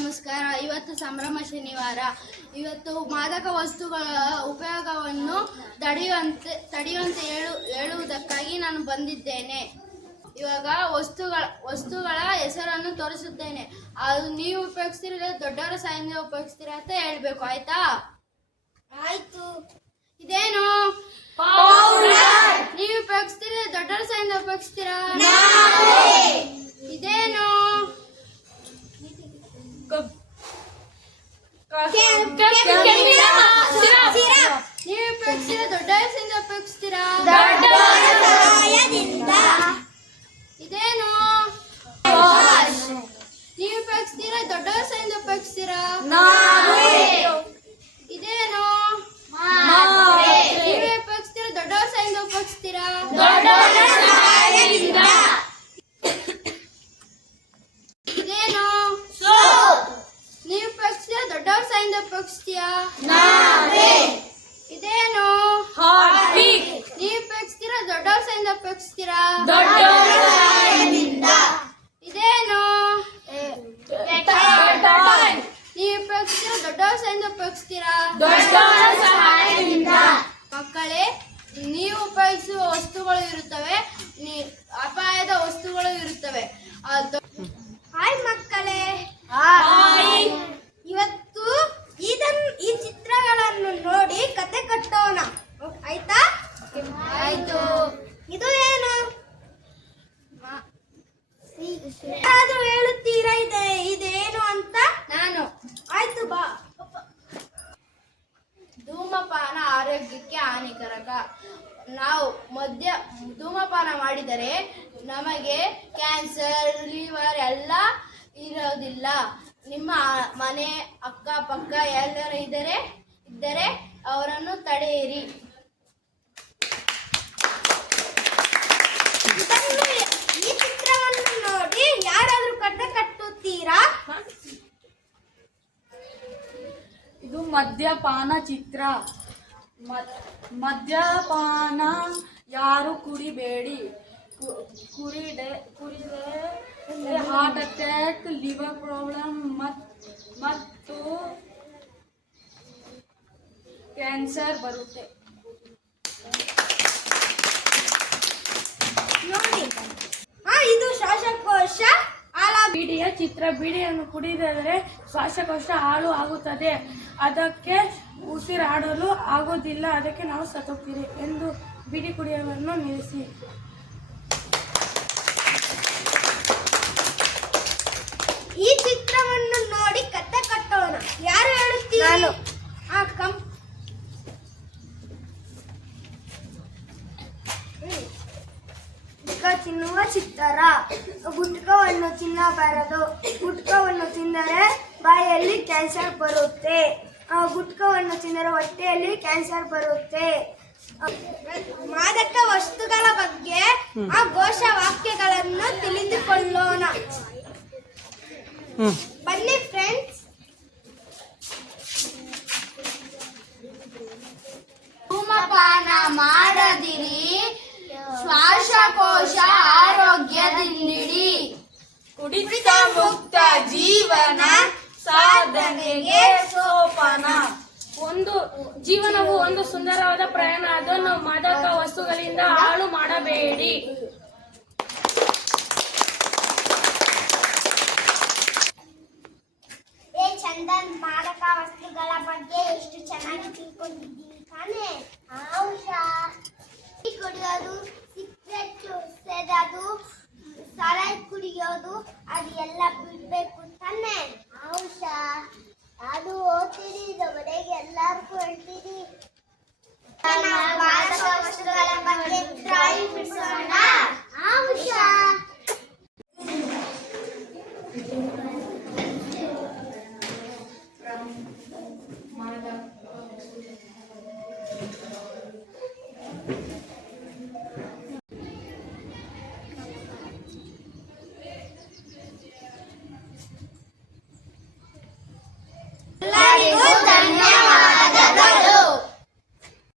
ನಮಸ್ಕಾರ. ಇವತ್ತು ಸಂಭ್ರಮ ಶನಿವಾರ. ಇವತ್ತು ಮಾದಕ ವಸ್ತುಗಳ ಉಪಯೋಗವನ್ನು ತಡೆಯುವಂತೆ ತಡೆಯುವಂತೆ ಹೇಳು ಹೇಳುವುದಕ್ಕಾಗಿ ನಾನು ಬಂದಿದ್ದೇನೆ. ಇವಾಗ ವಸ್ತುಗಳ ವಸ್ತುಗಳ ಹೆಸರನ್ನು ತೋರಿಸುತ್ತೇನೆ. ಅದು ನೀವು ಉಪಯೋಗಿಸ್ತೀರ ದೊಡ್ಡವರ ಸಾಯಿಂದ ಉಪಯೋಗಿಸ್ತೀರ ಅಂತ ಹೇಳಬೇಕು ಆಯ್ತಾ? ಆಯ್ತು. ಇದೇನು? ನೀವು ಉಪಯೋಗಿಸ್ತೀರ ದೊಡ್ಡವರ ಸಾಯಿಂದ ಉಪಯೋಗಿಸ್ತೀರಾ? ಉಪಯೋಗಿಸ್ತೀರಾ ದೊಡ್ಡ ವಯಸ್ಸಿಂದ ಉಪಯೋಗಿಸ್ತೀರಾ ಇದೇನು? ನೀವು ಉಪಯೋಗಿಸ್ತೀರಾ ದೊಡ್ಡ ವಯಸ್ಸಿಂದ ಉಪಯೋಗಿಸ್ತೀರಾ ಇದೇನು? ನೀವೇ ಉಪಯೋಗಿಸ್ತೀರಾ ದೊಡ್ಡ ವಯಸ್ಸಿಂದ ಉಪಯೋಗಿಸ್ತೀರಾ ಇದೇನು? ನೀವು ಉಪಯೋಗಿಸ್ತೀರಾ ದೊಡ್ಡವ್ರ ಸಾಯಿಂದ ಉಪಯೋಗಿಸ್ತೀಯಾ ಇದೇನು? ನೀವು ಉಪಯೋಗಿಸ್ತೀರಾ ದೊಡ್ಡವ್ರ ಸಹ ಉಪಯೋಗಿಸ್ತೀರಾ ಇದೇನು? ನೀವು ಉಪಯೋಗಿಸ್ತೀರಾ ದೊಡ್ಡವ್ರ ಸಹ ಉಪಯೋಗಿಸ್ತೀರಾ ಮಕ್ಕಳೇ ನೀವು ಉಪಯೋಗಿಸುವ ವಸ್ತುಗಳು ಇರುತ್ತವೆ. ನೀ- ಅಪಾಯದ ವಸ್ತುಗಳು ಇರುತ್ತವೆ ಹಾಯ್ ಮಕ್ಕಳೇ ಇವತ್ತು ಇದನ್ ಈ ಚಿತ್ರಗಳನ್ನು ನೋಡಿ ಕತೆ ಕಟ್ಟೋಣ ಆಯ್ತಾ ಆಯ್ತು ಇದು ಏನು ಯಾರಾದ್ರೂ ಹೇಳುತ್ತೀರಾ? ಇದೆ ಇದೇನು ಅಂತ? ನಾನು. ಆಯ್ತು ಬಾ. ಧೂಮಪಾನ ಆರೋಗ್ಯಕ್ಕೆ ಹಾನಿಕರಕ. ನಾವು ಮಧ್ಯ ಧೂಮಪಾನ ಮಾಡಿದರೆ ನಮಗೆ ಕ್ಯಾನ್ಸರ್ ಲಿವರ್ ಎಲ್ಲ ಇರೋದಿಲ್ಲ. ನಿಮ್ಮ ಮನೆ ಅಕ್ಕಪಕ್ಕ ಎಲ್ಲರೂ ಇದ್ದರೆ ಇದ್ದರೆ ಅವರನ್ನು ತಡೆಯಿರಿ ಇದನ್ನು ಈ ಚಿತ್ರವನ್ನು ನೋಡಿ ಯಾರಾದ್ರೂ ಕಟ್ಟ ಕಟ್ಟುತ್ತೀರಾ ಇದು ಮದ್ಯಪಾನ ಚಿತ್ರ. ಮದ್- ಮದ್ಯಪಾನ ಯಾರು ಕುಡಿಬೇಡಿ. ಕು- ಕುಡಿದೆ ಕುಡಿದೆ ಹಾರ್ಟ್ ಅಟ್ಯಾಕ್ ಲಿವರ್ ಪ್ರಾಬ್ಲಮ್ ಮತ್ತು ಕ್ಯಾನ್ಸರ್ ಬರುತ್ತೆ. ನೋಡಿ. ಇದು ಶ್ವಾಸಕೋಶ ಬೀಡಿಯ ಚಿತ್ರ ಬೀಡಿಯನ್ನು ಕುಡಿದರೆ ಶ್ವಾಸಕೋಶ ಹಾಳು ಆಗುತ್ತದೆ. ಅದಕ್ಕೆ ಉಸಿರಾಡಲು ಆಗೋದಿಲ್ಲ ಅದಕ್ಕೆ ನಾವು ಸತ್ತೋಗ್ತೀರಿ ಎಂದು ಬಿಡಿ ಕುಡಿಯೋವನ್ನು ನಿಲ್ಲಿಸಿ. ಈ ಚಿತ್ರವನ್ನು ನೋಡಿ ಕತೆ ಕಟ್ಟೋಣ. ಯಾರು ಹೇಳುತ್ತೀರಿ ನಾನು ಆ ಕಂ ಹ್ಮ್. ಗುಟ್ಕ ಚಿತ್ತರ. ಗುಟ್ಕವನ್ನು ತಿನ್ನಬಾರದು. ಗುಟ್ಕವನ್ನು ತಿಂದರೆ ಬಾಯಲ್ಲಿ ಕ್ಯಾನ್ಸರ್ ಬರುತ್ತೆ. ಗುಟ್ಕವನ್ನು ತಿಂದರೆ ಹೊಟ್ಟೆಯಲ್ಲಿ ಕ್ಯಾನ್ಸರ್ ಬರುತ್ತೆ. ಮಾದಕ ವಸ್ತುಗಳ ಬಗ್ಗೆ ಆ ಘೋಷ ವಾಕ್ಯಗಳನ್ನು ತಿಳಿದುಕೊಳ್ಳೋಣ ಬನ್ನಿ ಫ್ರೆಂಡ್ಸ್ ಧೂಮಪಾನ ಮಾಡದಿರಿ. ಶ್ವಾಸಕೋಶ ಕುಡಿತ ಮುಕ್ತ ಜೀವನ ಸಾಧನೆಗೆ ಸೋಪಾನ. ಒಂದು ಜೀವನವು ಒಂದು ಸುಂದರವಾದ ಪ್ರಯಾಣ. ಅದನ್ನು ಮಾದಕ ವಸ್ತುಗಳಿಂದ ಹಾಳು ಮಾಡಬೇಡಿ.